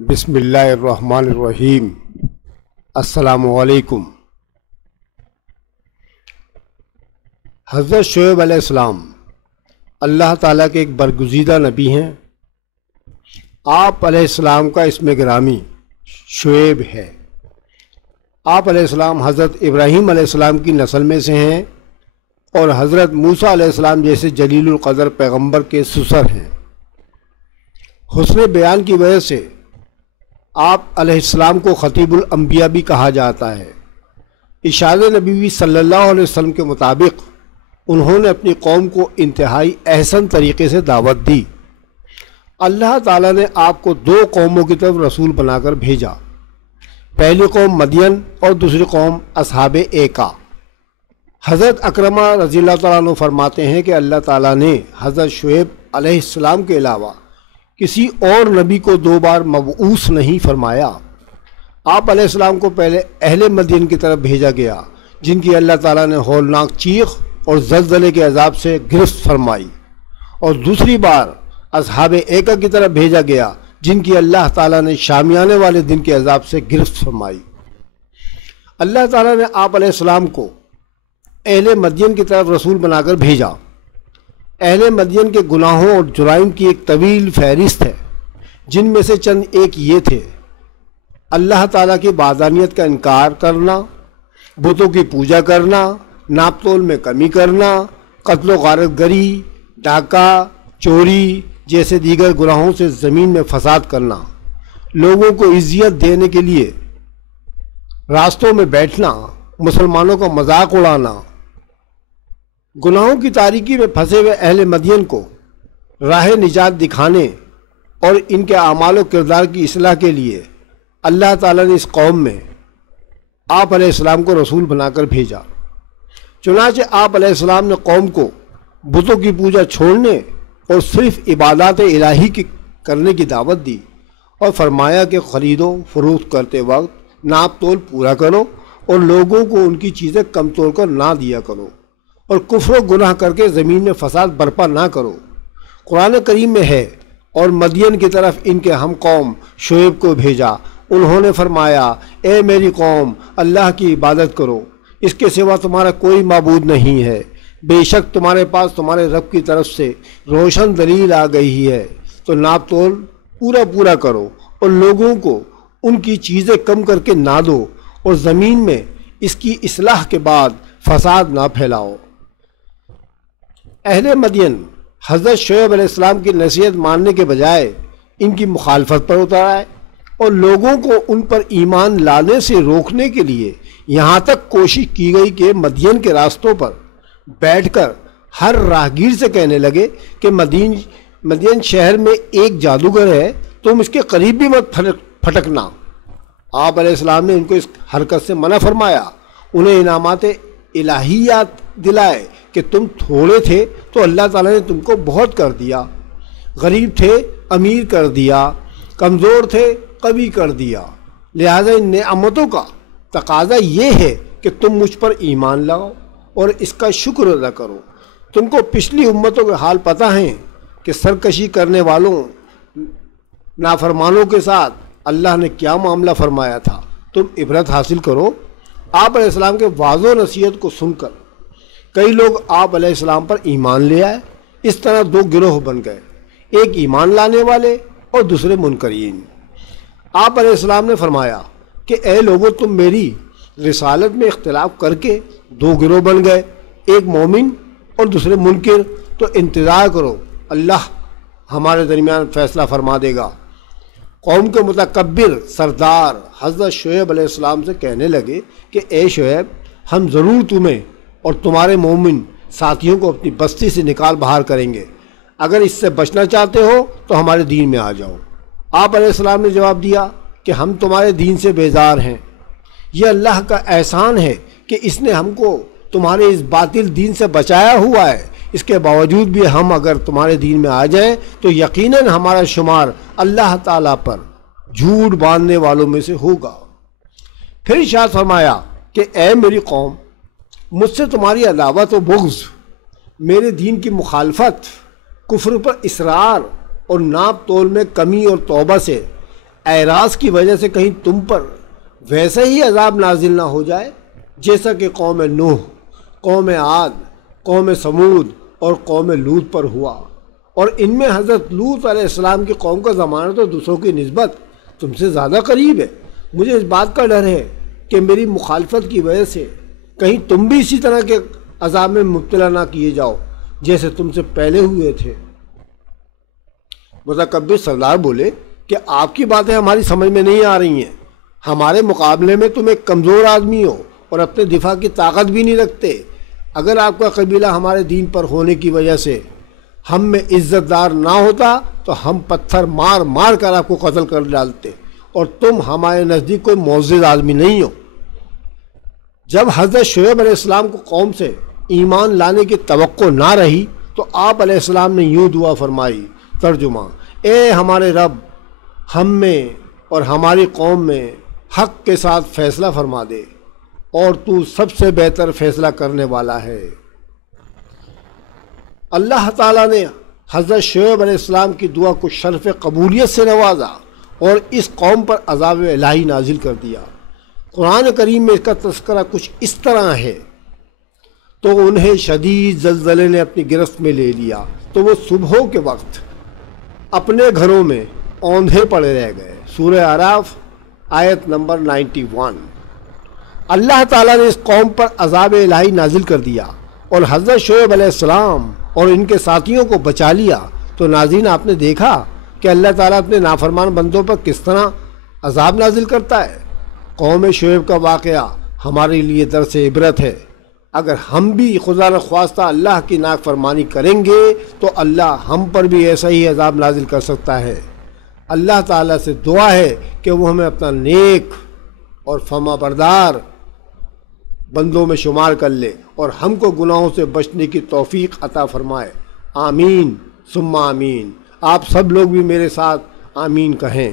بسم اللہ الرحمن الرحیم۔ السلام علیکم۔ حضرت شعیب علیہ السلام اللہ تعالیٰ کے ایک برگزیدہ نبی ہیں۔ آپ علیہ السلام کا اسم گرامی شعیب ہے۔ آپ علیہ السلام حضرت ابراہیم علیہ السلام کی نسل میں سے ہیں اور حضرت موسیٰ علیہ السلام جیسے جلیل القدر پیغمبر کے سسر ہیں۔ حسن بیان کی وجہ سے آپ علیہ السلام کو خطیب الانبیاء بھی کہا جاتا ہے۔ ارشاد نبی صلی اللہ علیہ وسلم کے مطابق انہوں نے اپنی قوم کو انتہائی احسن طریقے سے دعوت دی۔ اللہ تعالیٰ نے آپ کو دو قوموں کی طرف رسول بنا کر بھیجا، پہلی قوم مدین اور دوسری قوم اصحاب ایکا۔ حضرت اکرمہ رضی اللہ تعالیٰ عنہ فرماتے ہیں کہ اللہ تعالیٰ نے حضرت شعیب علیہ السلام کے علاوہ کسی اور نبی کو دو بار مبعوث نہیں فرمایا۔ آپ علیہ السلام کو پہلے اہل مدین کی طرف بھیجا گیا جن کی اللہ تعالیٰ نے ہولناک چیخ اور زلزلے کے عذاب سے گرفت فرمائی، اور دوسری بار اصحاب ایکا کی طرف بھیجا گیا جن کی اللہ تعالیٰ نے شامیانے والے دن کے عذاب سے گرفت فرمائی۔ اللہ تعالیٰ نے آپ علیہ السلام کو اہل مدین کی طرف رسول بنا کر بھیجا۔ اہل مدین کے گناہوں اور جرائم کی ایک طویل فہرست ہے، جن میں سے چند ایک یہ تھے: اللہ تعالیٰ کی وحدانیت کا انکار کرنا، بتوں کی پوجا کرنا، ناپ تول میں کمی کرنا، قتل و غارت گری، ڈاکہ، چوری جیسے دیگر گناہوں سے زمین میں فساد کرنا، لوگوں کو اذیت دینے کے لیے راستوں میں بیٹھنا، مسلمانوں کا مذاق اڑانا۔ گناہوں کی تاریکی میں پھنسے ہوئے اہل مدین کو راہ نجات دکھانے اور ان کے اعمال و کردار کی اصلاح کے لیے اللہ تعالیٰ نے اس قوم میں آپ علیہ السلام کو رسول بنا کر بھیجا۔ چنانچہ آپ علیہ السلام نے قوم کو بتوں کی پوجا چھوڑنے اور صرف عبادات الہی کی کرنے کی دعوت دی، اور فرمایا کہ خرید و فروخت کرتے وقت ناپ تول پورا کرو اور لوگوں کو ان کی چیزیں کم توڑ کر نہ دیا کرو، اور کفر و گناہ کر کے زمین میں فساد برپا نہ کرو۔ قرآن کریم میں ہے: اور مدین کی طرف ان کے ہم قوم شعیب کو بھیجا، انہوں نے فرمایا اے میری قوم، اللہ کی عبادت کرو، اس کے سوا تمہارا کوئی معبود نہیں ہے، بے شک تمہارے پاس تمہارے رب کی طرف سے روشن دلیل آ گئی ہے، تو ناپ تول پورا کرو اور لوگوں کو ان کی چیزیں کم کر کے نہ دو، اور زمین میں اس کی اصلاح کے بعد فساد نہ پھیلاؤ۔ اہل مدین حضرت شعیب علیہ السلام کی نصیحت ماننے کے بجائے ان کی مخالفت پر اتر آئے، اور لوگوں کو ان پر ایمان لانے سے روکنے کے لیے یہاں تک کوشش کی گئی کہ مدین کے راستوں پر بیٹھ کر ہر راہگیر سے کہنے لگے کہ مدین شہر میں ایک جادوگر ہے، تم اس کے قریب بھی مت پھٹکنا۔ آپ علیہ السلام نے ان کو اس حرکت سے منع فرمایا، انہیں انعامات الہیات دلائے کہ تم تھوڑے تھے تو اللہ تعالیٰ نے تم کو بہت کر دیا، غریب تھے امیر کر دیا، کمزور تھے قوی کر دیا، لہذا ان نعمتوں کا تقاضا یہ ہے کہ تم مجھ پر ایمان لاؤ اور اس کا شکر ادا کرو۔ تم کو پچھلی امتوں کے حال پتہ ہیں کہ سرکشی کرنے والوں نافرمانوں کے ساتھ اللہ نے کیا معاملہ فرمایا تھا، تم عبرت حاصل کرو۔ آپ علیہ السلام کے واضح و نصیحت کو سن کر کئی لوگ آپ علیہ السلام پر ایمان لے آئے۔ اس طرح دو گروہ بن گئے، ایک ایمان لانے والے اور دوسرے منکرین۔ آپ علیہ السلام نے فرمایا کہ اے لوگو، تم میری رسالت میں اختلاف کر کے دو گروہ بن گئے، ایک مومن اور دوسرے منکر، تو انتظار کرو، اللہ ہمارے درمیان فیصلہ فرما دے گا۔ قوم کے متکبر سردار حضرت شعیب علیہ السلام سے کہنے لگے کہ اے شعیب، ہم ضرور تمہیں اور تمہارے مومن ساتھیوں کو اپنی بستی سے نکال باہر کریں گے، اگر اس سے بچنا چاہتے ہو تو ہمارے دین میں آ جاؤ۔ آپ علیہ السلام نے جواب دیا کہ ہم تمہارے دین سے بیزار ہیں، یہ اللہ کا احسان ہے کہ اس نے ہم کو تمہارے اس باطل دین سے بچایا ہوا ہے، اس کے باوجود بھی ہم اگر تمہارے دین میں آ جائیں تو یقیناً ہمارا شمار اللہ تعالیٰ پر جھوٹ باندھنے والوں میں سے ہوگا۔ پھر ارشاد فرمایا کہ اے میری قوم، مجھ سے تمہاری عداوت و بغض، میرے دین کی مخالفت، کفر پر اصرار اور ناپ تول میں کمی اور توبہ سے اعراض کی وجہ سے کہیں تم پر ویسا ہی عذاب نازل نہ ہو جائے جیسا کہ قوم نوح، قوم عاد، قوم سمود اور قوم لوط پر ہوا۔ اور ان میں حضرت لوط علیہ السلام کی قوم کا زمانہ تو دوسروں کی نسبت تم سے زیادہ قریب ہے۔ مجھے اس بات کا ڈر ہے کہ میری مخالفت کی وجہ سے کہیں تم بھی اسی طرح کے عذاب میں مبتلا نہ کیے جاؤ جیسے تم سے پہلے ہوئے تھے۔ متکبر سردار بولے کہ آپ کی باتیں ہماری سمجھ میں نہیں آ رہی ہیں۔ ہمارے مقابلے میں تم ایک کمزور آدمی ہو اور اپنے دفاع کی طاقت بھی نہیں رکھتے۔ اگر آپ کا قبیلہ ہمارے دین پر ہونے کی وجہ سے ہم میں عزت دار نہ ہوتا تو ہم پتھر مار مار کر آپ کو قتل کر ڈالتے، اور تم ہمارے نزدیک کوئی معزز آدمی نہیں ہو۔ جب حضرت شعیب علیہ السلام کو قوم سے ایمان لانے کی توقع نہ رہی تو آپ علیہ السلام نے یوں دعا فرمائی۔ ترجمہ: اے ہمارے رب، ہم میں اور ہماری قوم میں حق کے ساتھ فیصلہ فرما دے، اور تو سب سے بہتر فیصلہ کرنے والا ہے۔ اللہ تعالیٰ نے حضرت شعیب علیہ السلام کی دعا کو شرف قبولیت سے نوازا اور اس قوم پر عذاب الہی نازل کر دیا۔ قرآن کریم میں اس کا تذکرہ کچھ اس طرح ہے: تو انہیں شدید زلزلے نے اپنی گرفت میں لے لیا تو وہ صبحوں کے وقت اپنے گھروں میں اوندھے پڑے رہ گئے۔ سورہ اعراف آیت نمبر 91۔ اللہ تعالیٰ نے اس قوم پر عذاب الہی نازل کر دیا اور حضرت شعیب علیہ السلام اور ان کے ساتھیوں کو بچا لیا۔ تو ناظرین، آپ نے دیکھا کہ اللہ تعالیٰ اپنے نافرمان بندوں پر کس طرح عذاب نازل کرتا ہے۔ قوم شعیب کا واقعہ ہمارے لیے درس عبرت ہے۔ اگر ہم بھی خدا نخواستہ اللہ کی نافرمانی کریں گے تو اللہ ہم پر بھی ایسا ہی عذاب نازل کر سکتا ہے۔ اللہ تعالیٰ سے دعا ہے کہ وہ ہمیں اپنا نیک اور فرما بردار بندوں میں شمار کر لے اور ہم کو گناہوں سے بچنے کی توفیق عطا فرمائے۔ آمین ثم آمین۔ آپ سب لوگ بھی میرے ساتھ آمین کہیں۔